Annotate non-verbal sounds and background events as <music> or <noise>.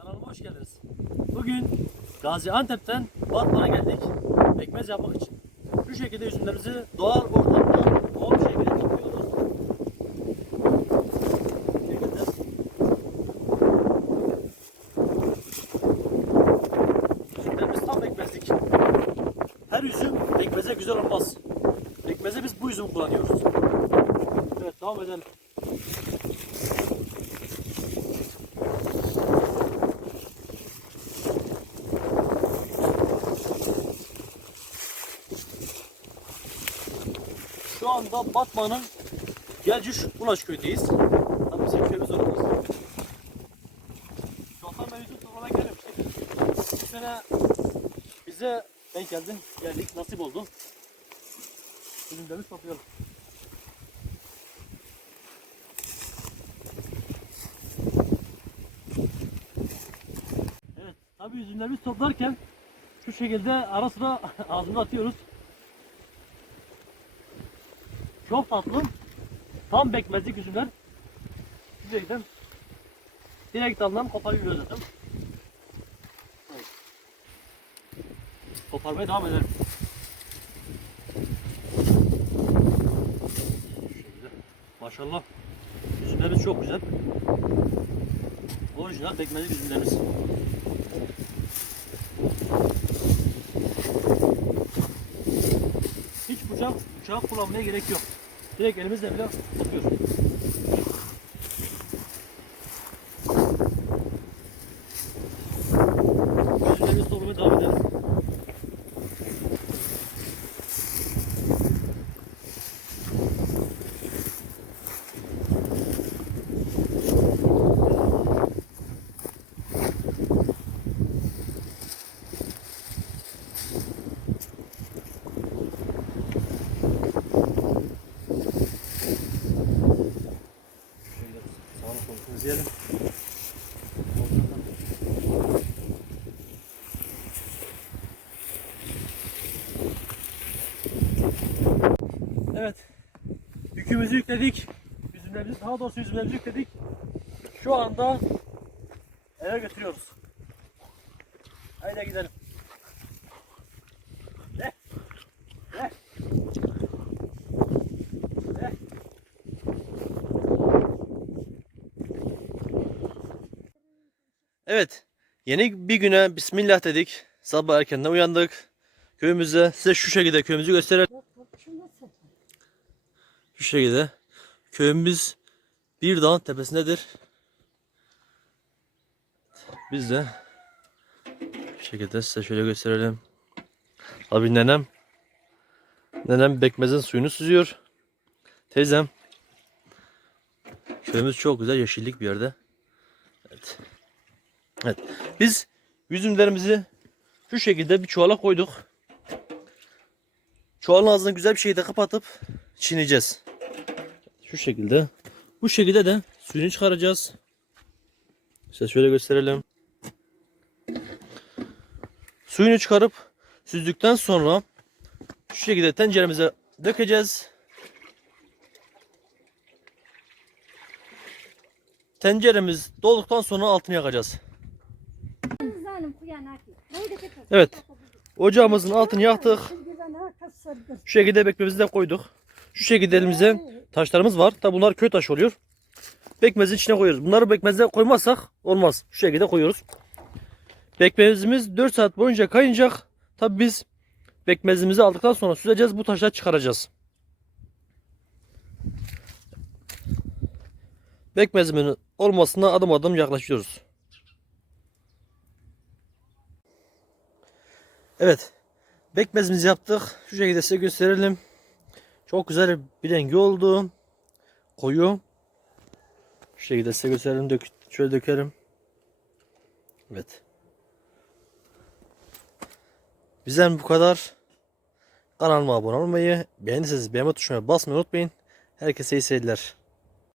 Kanalıma hoş geldiniz. Bugün Gaziantep'ten Batman'a geldik. Pekmez yapmak için. Şu şekilde üzümlerimizi doğal ortamda bol bir şekilde topluyoruz. Bu. Üzümlerimiz tam pekmezlik. Her üzüm pekmeze güzel olmaz. Pekmeze biz bu üzümü kullanıyoruz. Evet devam edelim. Şu anda Batman'ın Gelcüş Ulaş köyündeyiz. Tabii bizim köyümüz orası. Çoktan beri YouTube kanalına gelmemiştik. Bu sene bize denk geldi. Geldik. Nasip oldu. Ürünlerimizi toplayalım. Evet. Tabii üzümlerimizi toplarken şu şekilde ara sıra <laughs> ağzımıza atıyoruz. Çok tatlı. Tam bekmezlik üzümler. Şekilde direkt dalından koparıyoruz zaten. Evet. Koparmaya devam edelim. Şekilde. Maşallah. Üzümlerimiz çok güzel. Orijinal bekmezlik üzümlerimiz. Hiç bıçak, bıçak kullanmaya gerek yok. Direkt elimizle bile tutuyoruz. Üzümlerimizi toplamaya devam edelim. Şöyle olsun diyelim. Evet. Yükümüzü yükledik. Üzümlerimizi, daha doğrusu üzümlerimizi yükledik. Şu anda eve götürüyoruz. Haydi gidelim. Evet. Yeni bir güne bismillah dedik. Sabah erkenden uyandık. Köyümüze size şu şekilde köyümüzü gösterelim. Şu şekilde. Köyümüz bir dağın tepesindedir. Biz de şu şekilde size şöyle gösterelim. Abi nenem nenem bekmezin suyunu süzüyor. Teyzem köyümüz çok güzel yeşillik bir yerde. Evet. Evet. Biz üzümlerimizi şu şekilde bir çuvala koyduk. Çuvalın ağzını güzel bir şekilde kapatıp çiğneyeceğiz. Şu şekilde. Bu şekilde de suyunu çıkaracağız. Size şöyle gösterelim. Suyunu çıkarıp süzdükten sonra şu şekilde tenceremize dökeceğiz. Tenceremiz dolduktan sonra altını yakacağız. Evet. Ocağımızın altını yaktık. Şu şekilde bekmemizi de koyduk. Şu şekilde elimize taşlarımız var. Tabi bunlar köy taşı oluyor. Bekmezin içine koyuyoruz. Bunları bekmezde koymazsak olmaz. Şu şekilde koyuyoruz. Bekmezimiz 4 saat boyunca kaynayacak. Tabi biz bekmezimizi aldıktan sonra süzeceğiz. Bu taşları çıkaracağız. Bekmezimin olmasına adım adım yaklaşıyoruz. Evet. Bekmezimizi yaptık. Şu şekilde size gösterelim. Çok güzel bir rengi oldu. Koyu. Şu şekilde size gösterelim. Dök şöyle dökerim. Evet. Bizden bu kadar. Kanalıma abone olmayı, beğendiyseniz beğenme tuşuna basmayı unutmayın. Herkese iyi seyirler.